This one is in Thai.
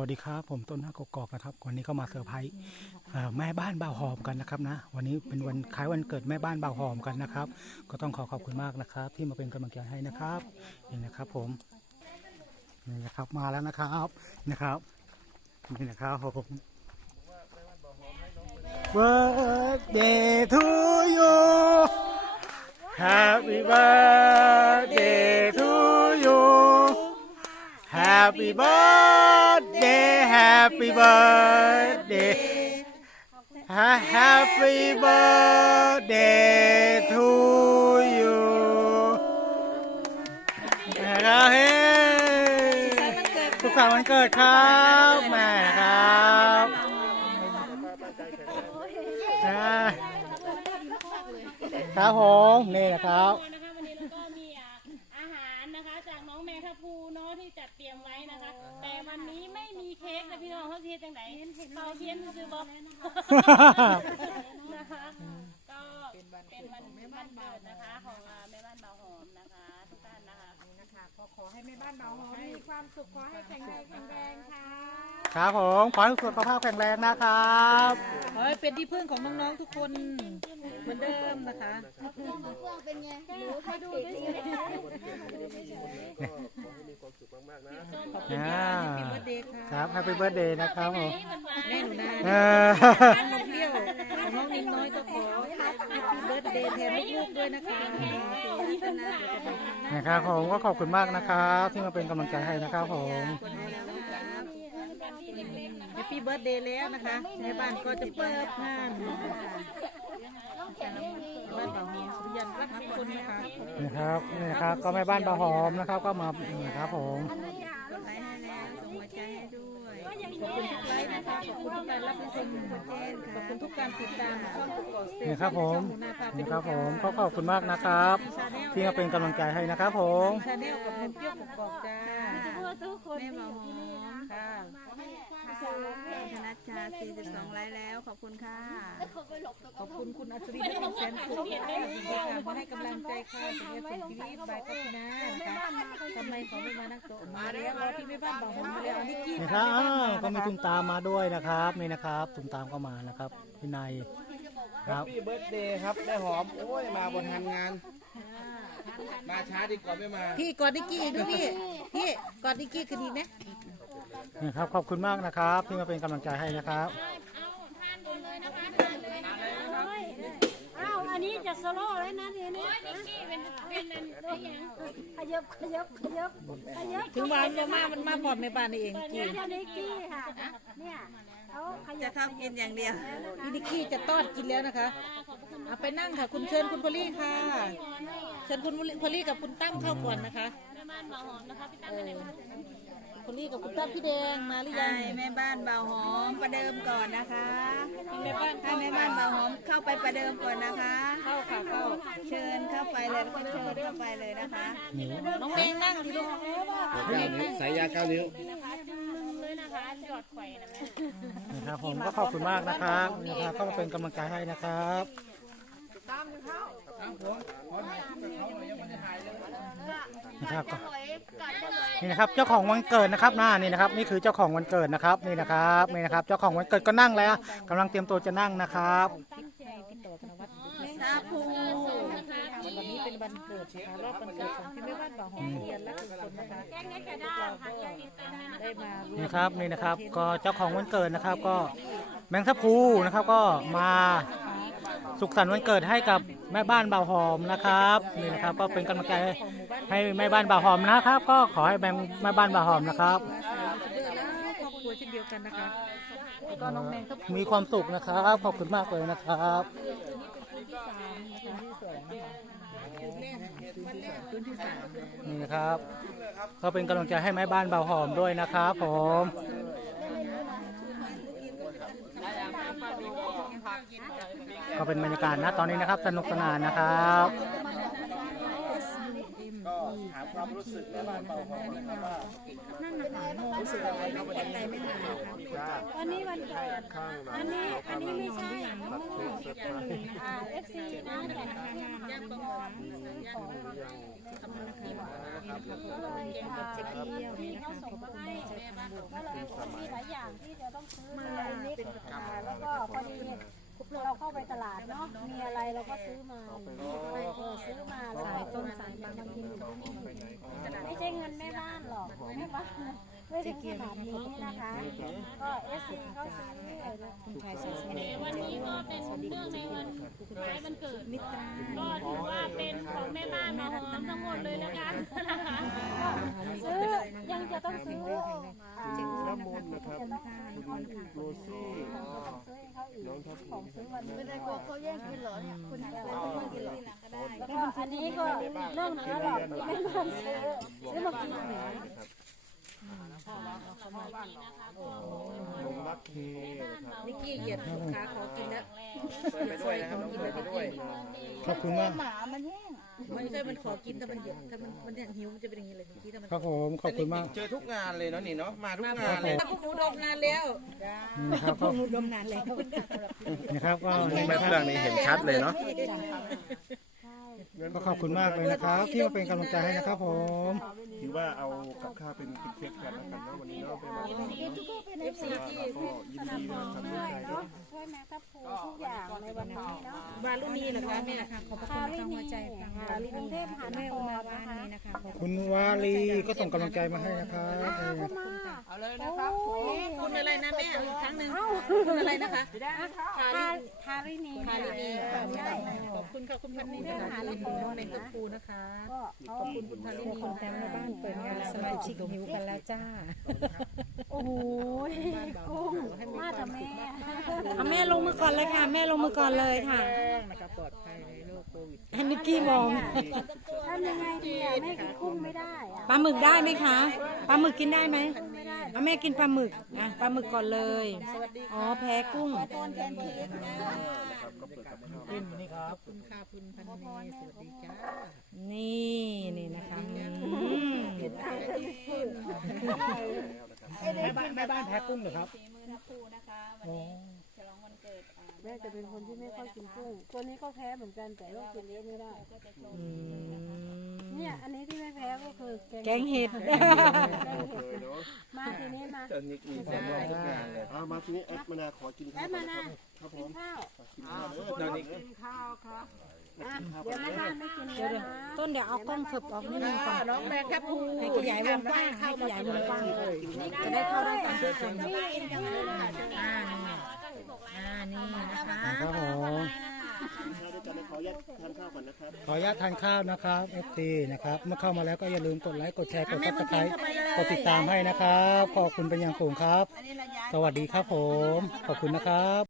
วัสดีครับ ผมต้นหน้ากกอกนะครับ วันนี้ก็มาเซอร์ไพรส์เอ่อแม่บ้านบ่าวหอมกันนะครับนะ วันนี้เป็นวันคล้ายวันเกิดแม่บ้านบ่าวหอมกันนะครับ ก็ต้องขอขอบคุณมากนะครับ ที่มาเป็นกำลังใจให้นะครับนี่นะครับผมนี่นะครับมาแล้วนะครับนะครับนี่นะครับผม Birthday to you Happy birthday to you Happy birthday Happy birthday Ha- Happy birthday to you นะครับเฮ้สุขสันต์วันเกิดครับแม่ครับครับผมนี่นะครับ นะพี่น้องเขาเทียนจังไหนเป่าเทียนซื้อบอกนะคะก็เป็นวันวันเกิดนะคะของอ่าแม่บ้านเบาหอมนะคะ ทุกท่านนะคะนะคะก็ขอให้แม่บ้านเบาหอมมีความสุขขอให้แข็งแรงแข็งแรงค่ะครับผมขอให้สุขภาพแข็งแรงนะครับขอให้เป็นที่พึ่งของน้องๆทุกคน เหมือนเดิมนะคะอ่าปีเบิร์ดเดย์ค่ะครับแฮปปี้เบิร์ดเดย์นะครับผมแม่หนูนาเออนมเปรี้ยวของน้องนิดน้อยก็ขอให้ปีเบิร์ดเดย์แทนลูกๆด้วยนะคะนะครับผมก็ขอบคุณมากนะครับที่มาเป็นกำลังใจให้นะครับผมแฮปปี้เบิร์ดเดย์แล้วนะคะแม่บ้านก็จะเปิดงาน บ้านเบาหอมสุริยันรักทุกคนนะคะนะครับนี่นะครับก็แม่บ้านปลาหอมนะครับ ก็มานะครับผมกดไลค์ให้แล้วส่งหัวใจให้ด้วยขอบคุณทุกไลค์นะคะขอบคุณทุกการรับชมขอบคุณทุกการติดตามช่องกุกกอกสเตชันะครับผมหนูนาพาไปนะคดูรับผมก็ขอบคุณมากนะครับ ที่มาเป็นกำลังใจให้นะครับผม ชาแนลกับนมเปรี้ยวกุกกอกจ้าทุกคนแม่หมอหอมค่ะธนัชชา 42ไลค์แล้ว ขอบคุณค่ะ ขอบคุณคุณอัศรีเพชรแสนสุขค่ะที่มาให้กำลังใจค่ะถึงจะส่งชีวิตบายพัฒนานะคะทำไมเขาไม่มานักโตะมาแล้วรอที่แม่บ้านบอกผมมาแล้วอันนี้กี้นะครับอ้าวก็มีตุ้มตามมาด้วยนะครับนี่นะครับตุ้มตามก็มานะครับพี่นายครับพี่เบิร์ดเดย์ครับแม่หอม โอ้ย มาบนทันงาน มาช้าดีกว่าไม่มา พี่กอดนิกกี้ดูพี่ พี่กอดนิกกี้คือดีไหม นะครับขอบคุณมากนะครับ ที่มาเป็นกำลังใจให้นะครับอ้าวอันนี้จะโซโล่เลยนะทีนี้เป็นเป็นอันนี้ขยับขยับขยับขยับถึงวันมามามันมาบอดแม่บ้านนี่เองกี้เจ้านิกกี้ค่ะเนี่ยเขาขยัจะบทำกินอย่างเดียวพี่นิกกี้จะตอดกินแล้วนะคะเอาไปนั่งค่ะ คุณเชิญคุณพอลลี่ค่ะ เชิญคุณพอลลี่กับคุณตั้มเข้าก่อนนะคะแม่บ้านเบาหอมนะคะพี่ตั้มเออพ อลลี่กับคุณตั้มพี่แดงมาหรือยัให้งแม่บ้านเบาหอมประเดิมก่อนนะคะแม่บ้านให้แม่บ้านเบาหอมเข้าไปประเดิมก่อนนะคะ เข้าค่ะเข้าเชิญเข้าไปเลยแล้วก็เชิญเข้าไปเลยนะคะ น้องแมงนั่งที่ลูกสายยาเก้านิ้วเลยนะคะจอดไข่นะแม่นะครับผมก็ขอบคุณมากนะครับนะครับก็มาเป็นกำลังใจให้นะครับ นะครับก็นี่นะครับเจ้าของวันเกิดนะครับหน้านี่นะครับนี่คือเจ้าของวันเกิดนะครับนี่นะครับนี่นะครับ เจ้าของวันเกิดก็นั่งแล้วกำลังเตรียมตัวจะนั่งนะครับพี่ต่อธนวัฒน์ถ้าภูวันนี้เป็นวันเกิดนะคะรอบวันเกิดของที่แม่บ้านบ่าวหอมเรียนและทุกคนนะคะเราก็ได้มาร่วมนี่ครับนี่นะครับ ก็เจ้าของวันเกิดนะครับ ก็แมงทัพพูนะครับก็มา สุขสันต์วันเกิดให้กับแม่บ้านบ่าวหอมนะครับนี่นะครับก็เป็นกำลังใจให้แม่บ้านบ่าวหอมนะครับ ก็ขอให้แบ่แม่บ้านบ่าวหอมนะครับครอบครัวเช่นเดียวกันนะคะแล้วก็น้องแมงทับมีความสุขนะครับขอบคุณมากเลยนะครับนี่นี่นะครับ ก็เป็นกำลังใจให้แม่บ้านบ่าวหอมด้วยนะครับ ผม ก็เป็นบรรยากาศนะตอนนี้นะครับ สนุกสนานนะครับมถามความรู้สึกแม่บ้านเบาหอมนะครับว่านั่นนะคะรู้สึกอะไรไม่เป็นไรไม่มาค่ะวันนี้วันเกิดอันนี้อันนี้ไม่ใช่อ่าเอฟซีนะแต่ยังประมวลของก็เลยพี่เขาส่งมาให้ก็เลยมีหลายอย่างที่จะต้องซื้อมา แล้วก็พอดีเราเข้าไปตลาดเนาะมีอะไรเราก็ซื้อมาเออซื้อมาสายต้นสายบางทีไม่ใช่เงินแม่บ้านหรอกแม่บ้านไม่ถึงขนาดนี้นะคะ ก็เอฟซีเขาซื้อวันนี้ก็เป็นเรื่องในวันคล้ายวันเกิดมิตราก็ถือว่าเป็นของแม่บ้านมาหอมทั้งหมดเลยนะคะนะคะซื้อยังจะต้องซื้ออ่าน้ำมนต์นะครับโรซี่ซื้ อให้เขาอีกของซื้อวันนี้ไม่ได้บอกเขาแย่งกินเหรอเนี่ยคุณแย่งกินเหรอแล้วก็อันนี้ก็เรื่องเนื้อหรอกที่แม่บ้านซื้อซื้อมากินเหนื อนิกกี้เหยียดลูกค้าขอกินแล้วเปิดไปด้วยนะครับต้องเปิดไปด้วยขอบคุณมากไม่ใช่มันขอกินถ้ามันเหยียดถ้ามันมันหิวมันจะเป็นอย่างนี้เลยนิกกี้ถ้ามันครับผมขอบคุณมากเจอทุกงานเลยเนาะนี่เนาะมาทุกงานเลยพวกหนูดมนานแล้วนะครับก็หนูดมนานแล้วนะครับก็นี่แม่เครื่องนี่เห็นชัดเลยเนาะ ก็ขอบคุณมากเลยนะครับ ที่มาเป็นกำลังใจให้นะครับผม ถือว่าเอากับข้าวเป็นเป็นเค้กกันแล้วกันเนาะวันนี้เนาะเป็นวันเอฟซีที่ก็ยินดีนะครับดีใจเนาะช่วยแม่ทัพพูทุกอย่างในวันนี้เนาะวาลุนีนะคะแม่ค่ะขอบคารินีค่ะกรุงเทพมหานครนะคะคุณวาลีก็ส่งกำลังใจมาให้นะครับอ้าวก็มาเอาเลยนะครับคุณอะไรนะแม่อีกครั้งหนึ่งคุณอะไรนะคะคารินีคารินีขอบคุณค่ะคุณพันนีนะคะน้องเมงกับครูนะคะก็เขาขอบคุณคุณพันนีคนแต่ในบ้านเปิดงานสมาชิกหิวกันแล้วจ้า โอ้โหกุ้งมาแต่แม่เอาแม่ลงมือก่อนเลยค่ะ แม่ลงมือก่อนเลยค่ะนะคะปล อดภัยในโรคโควิดให้นิกกี้มองทำยังไงดีอะแม่กินกุ้งไม่ได้อะปลาหมึกได้ไหมคะปลาหมึกกินได้ไหมเอาแม่กินปลาหมึกอะปลาหมึกก่อนเลยอ๋อแพ้กุ้งต้นแทนเค้กนะนี่ครับคุณค่ะคุณพันนีสวัสดีจ้านี่นี่นะคะอืมแม่บ้านแม่บ้านแพ้กุ้งเหรอครับโอ้แม่ จะเป็นคนที่ไม่ค่อยกินกุ้ง ตัวนี้ก็แพ้เหมือนกันแต่ว่ากินเยอะไม่ได้อืมเนี่ย อันนี้ที่ไม่แพ้ก็คือแกงเห็ด มาทีนี้มาเจอนิกมีความรอบทุกงานเลยเอามาทีนี้แอดมานาขอกินแอข้าวดมานะครับผกิมนข้าวกินข้าวเด้อเดี๋ยวนิกอะเดี๋ยวแม่บ้านไม่กินเยเดี๋ยวอะเดี๋ยวนะต้นเดี๋ยวเอากล้องเถิบออกนิดนึงก่อนน้องแม่ครับครูให้ขยายวงกว้างให้ขยายวงกว้างจะได้เข้าด้วยกันทุกคน อ่า ขออนุญาตทานข้าวนะครับ FT นะครับเมื่อเข้ามาแล้วก็อย่าลืมกดไลค์กดแชร์กดซับสไครต์กดติดตามให้นะครับ ขอบคุณเป็นอย่างสูงครับ สวัสดีครับผม ขอบคุณนะครับ